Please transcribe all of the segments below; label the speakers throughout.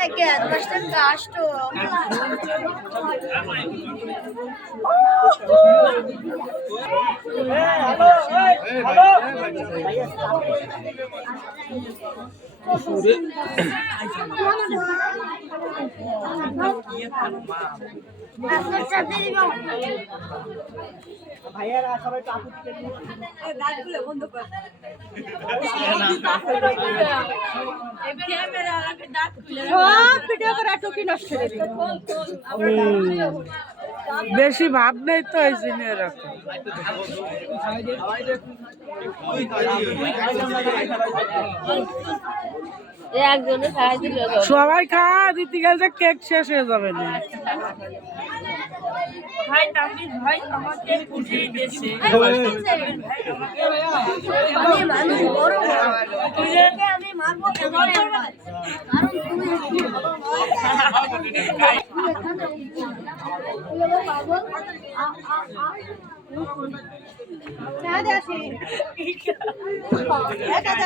Speaker 1: Again, mas tem gasto.
Speaker 2: ভাইয়ারা সবাই দিকে নিয়ে
Speaker 3: সব ভিডিও করে টুকি নষ্ট করে দিল। বেশি ভাব নেই তো এই জন্য এরকম। সবাই খাওয়া দিতে গেলে কেক শেষ হয়ে যাবে না। ভাই তামিল ভাই আমাকে উঠিয়ে দিয়েছে।
Speaker 1: আমি মানুষ বড় আমি মারবো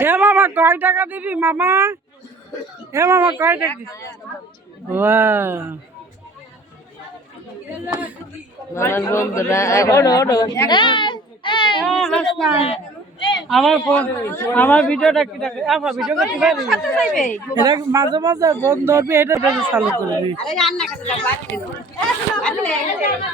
Speaker 3: হে মামা, কয় টাকা দিবি মামা? হে মামা, কয় টাকা
Speaker 1: বন্ধুরা
Speaker 3: আমার ভিডিওটা কি এটা মাঝে মাঝে বন্ধ হবে, এটা চালু করবি।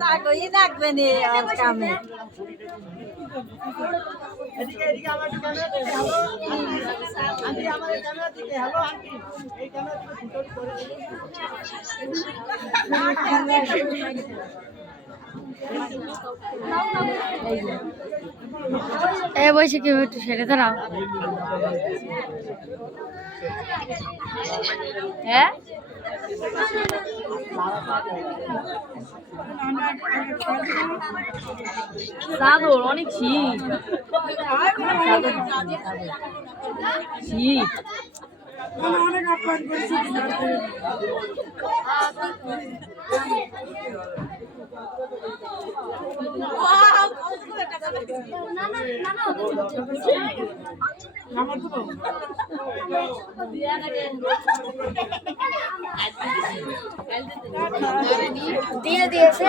Speaker 1: তুই আর কামে।
Speaker 2: এদিকে এদিকে আমার ক্যামেরা দিকে হ্যালো আন্টি। আমার ক্যামেরা দিকে হ্যালো আন্টি। এই ক্যামেরা দিকে ফুটো করে দিন।
Speaker 1: এ বসে কি একটু সেরে দাঁড়াও। হ্যাঁ? চাদর অনেক শীত শীত
Speaker 3: করছি
Speaker 1: দিয়ে দিয়েছে।